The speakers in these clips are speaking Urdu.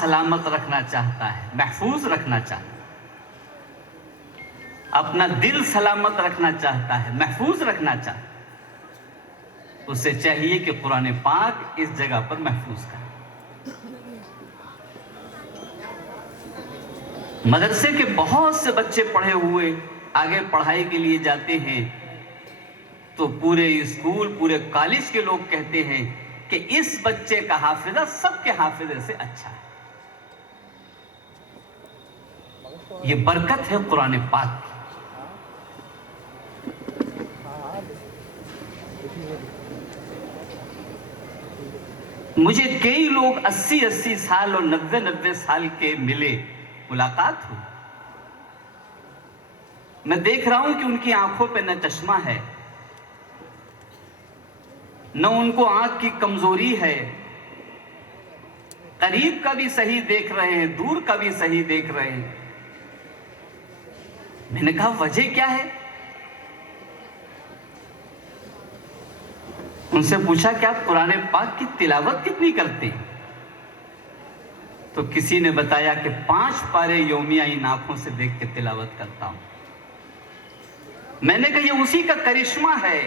سلامت رکھنا چاہتا ہے، محفوظ رکھنا چاہتا ہے، اپنا دل سلامت رکھنا چاہتا ہے، محفوظ رکھنا چاہتا ہے، اسے چاہیے کہ قرآن پاک اس جگہ پر محفوظ کرے۔ مدرسے کے بہت سے بچے پڑھے ہوئے آگے پڑھائی کے لیے جاتے ہیں تو پورے اسکول، پورے کالج کے لوگ کہتے ہیں کہ اس بچے کا حافظہ سب کے حافظے سے اچھا ہے۔ یہ برکت ہے قرآن پاک کی۔ مجھے کئی لوگ 80 سال اور 90 سال کے ملے، ملاقات ہوئی۔ میں دیکھ رہا ہوں کہ ان کی آنکھوں پہ نہ چشمہ ہے، نہ ان کو آنکھ کی کمزوری ہے، قریب کا بھی صحیح دیکھ رہے ہیں، دور کا بھی صحیح دیکھ رہے ہیں۔ میں نے کہا وجہ کیا ہے؟ ان سے پوچھا کہ آپ قرآن پاک کی تلاوت کتنی کرتے ہیں؟ تو کسی نے بتایا کہ 5 پارے یومیہ ان آنکھوں سے دیکھ کے تلاوت کرتا ہوں۔ میں نے کہا یہ اسی کا کرشمہ ہے،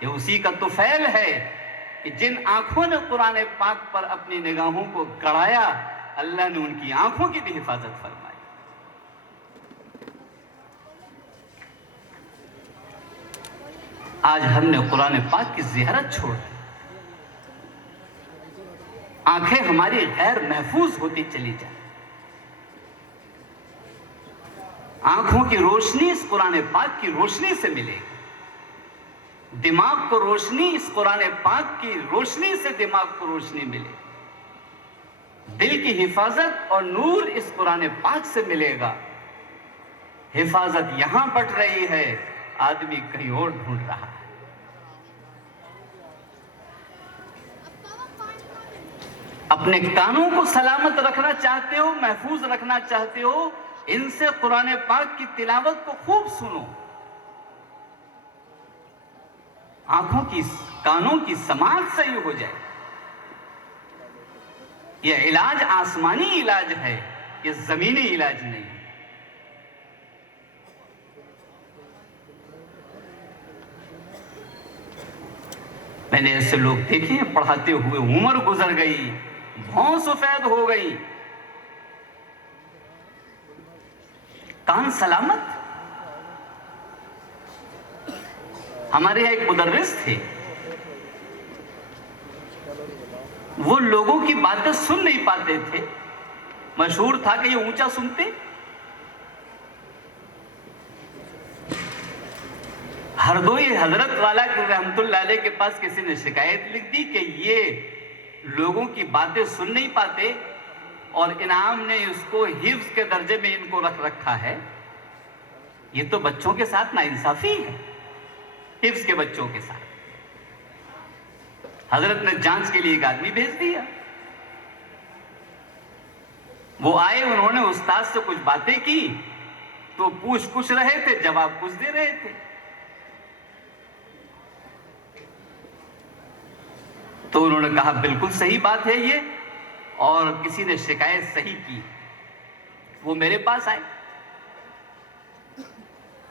یہ اسی کا طفیل ہے کہ جن آنکھوں نے قرآن پاک پر اپنی نگاہوں کو گڑایا، اللہ نے ان کی آنکھوں کی بھی حفاظت فرمائی۔ آج ہم نے قرآن پاک کی زیارت چھوڑ دی، آنکھیں ہماری غیر محفوظ ہوتی چلی جائیں۔ آنکھوں کی روشنی اس قرآن پاک کی روشنی سے ملے گی، دماغ کو روشنی اس قرآن پاک کی روشنی سے دماغ کو روشنی ملے گی، دل کی حفاظت اور نور اس قرآن پاک سے ملے گا۔ حفاظت یہاں بٹ رہی ہے، آدمی کہیں اور ڈھونڈ رہا ہے۔ اپنے کانوں کو سلامت رکھنا چاہتے ہو، محفوظ رکھنا چاہتے ہو، ان سے قرآن پاک کی تلاوت کو خوب سنو۔ آنکھوں کی، کانوں کی سماعت صحیح ہو جائے۔ یہ علاج آسمانی علاج ہے، یہ زمینی علاج نہیں۔ میں نے ایسے لوگ دیکھے ہیں پڑھاتے ہوئے عمر گزر گئی، بھون سفید ہو گئی، کان سلامت۔ ہمارے یہاں ایک مدرس تھے، وہ لوگوں کی باتیں سن نہیں پاتے تھے، مشہور تھا کہ یہ اونچا سنتے۔ ہردوئی حضرت والا رحمت اللہ علیہ کے پاس کسی نے شکایت لکھ دی کہ یہ لوگوں کی باتیں سن نہیں پاتے اور انعام نے اس کو حفظ کے درجے میں ان کو رکھ رکھا ہے، یہ تو بچوں کے ساتھ ناانصافی ہے، حفظ کے بچوں کے ساتھ۔ حضرت نے جانچ کے لیے ایک آدمی بھیج دیا، وہ آئے، انہوں نے استاد سے کچھ باتیں کی تو پوچھ کچھ رہے تھے، جواب کچھ دے رہے تھے۔ تو انہوں نے کہا بالکل صحیح بات ہے یہ، اور کسی نے شکایت صحیح کی۔ وہ میرے پاس آئے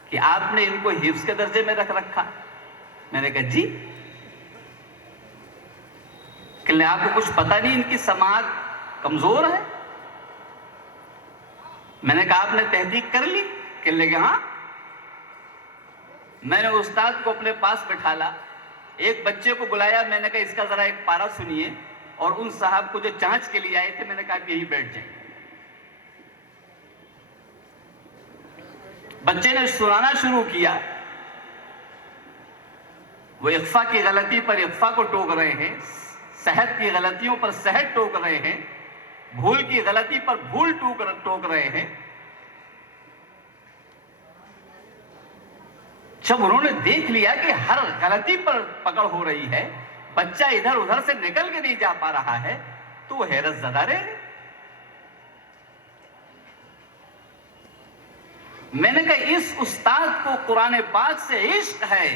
کہ آپ نے ان کو حفظ کے درجے میں رکھ رکھا۔ میں نے کہا جی، کہ آپ کو کچھ پتہ نہیں ان کی سماعت کمزور ہے؟ میں نے کہا آپ نے تحقیق کر لی؟ کہ لگے ہاں۔ میں نے استاد کو اپنے پاس بٹھالا، ایک بچے کو بلایا، میں نے کہا اس کا ذرا ایک پارہ سنیے، اور ان صاحب کو جو جانچ کے لیے آئے تھے میں نے کہا آپ یہی بیٹھ جائیں۔ بچے نے سنانا شروع کیا، وہ اخفا کی غلطی پر اخفا کو ٹوک رہے ہیں، صحت کی غلطیوں پر صحت ٹوک رہے ہیں، بھول کی غلطی پر بھول ٹوک رہے ہیں۔ جب انہوں نے دیکھ لیا کہ ہر غلطی پر پکڑ ہو رہی ہے، بچہ ادھر ادھر سے نکل کے نہیں جا پا رہا ہے، تو وہ حیرت زدہ رہے۔ میں نے کہا اس استاد کو قرآن پاک سے عشق ہے،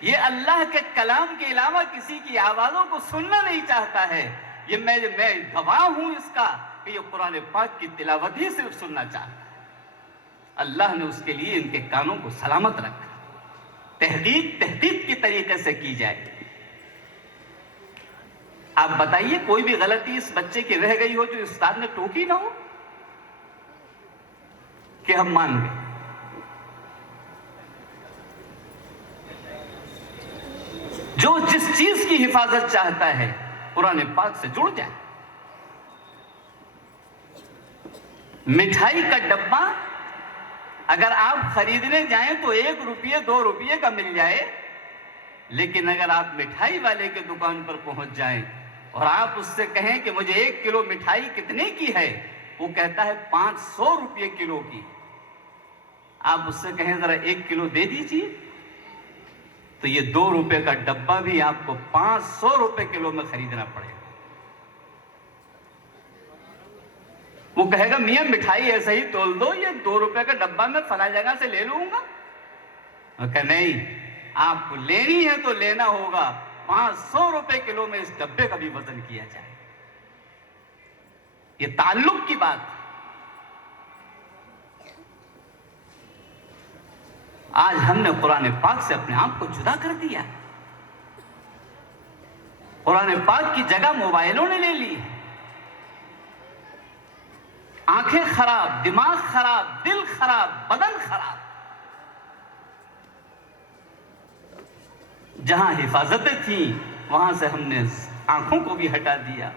یہ اللہ کے کلام کے علاوہ کسی کی آوازوں کو سننا نہیں چاہتا ہے، یہ میں گواہ ہوں اس کا کہ یہ قرآن پاک کی تلاوت ہی صرف سننا چاہتا ہے۔ اللہ نے اس کے لیے ان کے کانوں کو سلامت رکھا۔ تحقیق کی طریقے سے کی جائے۔ آپ بتائیے کوئی بھی غلطی اس بچے کی رہ گئی ہو جو استاد نے ٹوکی نہ ہو کہ ہم مان گئے۔ جو جس چیز کی حفاظت چاہتا ہے قرآن پاک سے جڑ جائے۔ مٹھائی کا ڈبہ اگر آپ خریدنے جائیں تو 1 روپیے 2 روپیے کا مل جائے، لیکن اگر آپ مٹھائی والے کے دکان پر پہنچ جائیں اور آپ اس سے کہیں کہ مجھے 1 کلو مٹھائی کتنے کی ہے، وہ کہتا ہے 500 روپے کلو کی۔ آپ اس سے کہیں ذرا 1 کلو دے دیجیے، تو یہ 2 روپے کا ڈبہ بھی آپ کو 500 روپے کلو میں خریدنا پڑے گا۔ وہ کہے گا میاں مٹھائی ایسے ہی تول دو، یہ 2 روپے کا ڈبہ میں فلاں جگہ سے لے لوں گا۔ وہ کہا نہیں، آپ کو لینی ہے تو لینا ہوگا، 500 روپے کلو میں اس ڈبے کا بھی وزن کیا جائے۔ یہ تعلق کی بات ہے۔ آج ہم نے قرآن پاک سے اپنے آپ کو جدا کر دیا۔ قرآن پاک کی جگہ موبائلوں نے لے لی ہے۔ آنکھیں خراب، دماغ خراب، دل خراب، بدن خراب۔ جہاں حفاظتیں تھیں وہاں سے ہم نے آنکھوں کو بھی ہٹا دیا،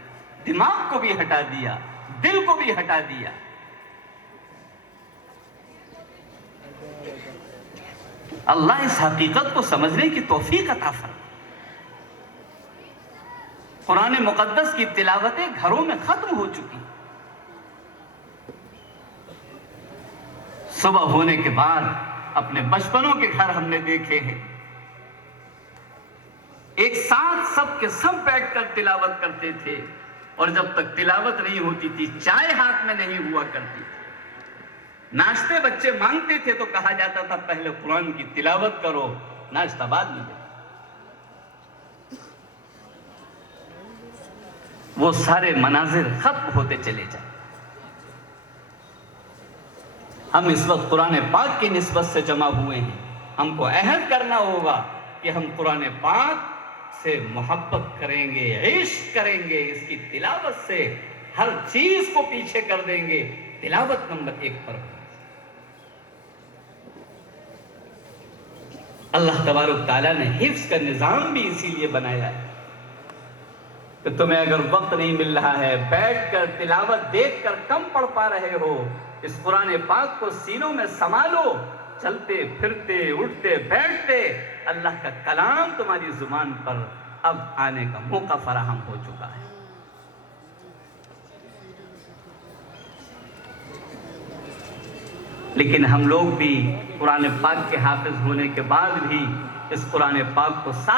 دماغ کو بھی ہٹا دیا، دل کو بھی ہٹا دیا۔ اللہ اس حقیقت کو سمجھنے کی توفیق عطا فرمائے۔ قرآن مقدس کی تلاوتیں گھروں میں ختم ہو چکی۔ صبح ہونے کے بعد اپنے بچپنوں کے گھر ہم نے دیکھے ہیں، ایک ساتھ سب کے سب بیٹھ کر تلاوت کرتے تھے، اور جب تک تلاوت نہیں ہوتی تھی چائے ہاتھ میں نہیں ہوا کرتی تھی۔ ناشتے بچے مانگتے تھے تو کہا جاتا تھا پہلے قرآن کی تلاوت کرو، ناشتہ بعد میں دے۔ وہ سارے مناظر ختم ہوتے چلے جائیں۔ ہم اس وقت قرآن پاک کی نسبت سے جمع ہوئے ہیں۔ ہم کو عہد کرنا ہوگا کہ ہم قرآن پاک سے محبت کریں گے، عشق کریں گے، اس کی تلاوت سے ہر چیز کو پیچھے کر دیں گے۔ تلاوت نمبر 1 پر۔ اللہ تبارک تعالیٰ نے حفظ کا نظام بھی اسی لیے بنایا ہے کہ تمہیں اگر وقت نہیں مل رہا ہے، بیٹھ کر تلاوت دیکھ کر کم پڑھ پا رہے ہو، اس قرآن پاک کو سینوں میں سنبھالو۔ چلتے پھرتے اٹھتے بیٹھتے اللہ کا کلام تمہاری زبان پر اب آنے کا موقع فراہم ہو چکا ہے۔ لیکن ہم لوگ بھی قرآن پاک کے حافظ ہونے کے بعد بھی اس قرآن پاک کو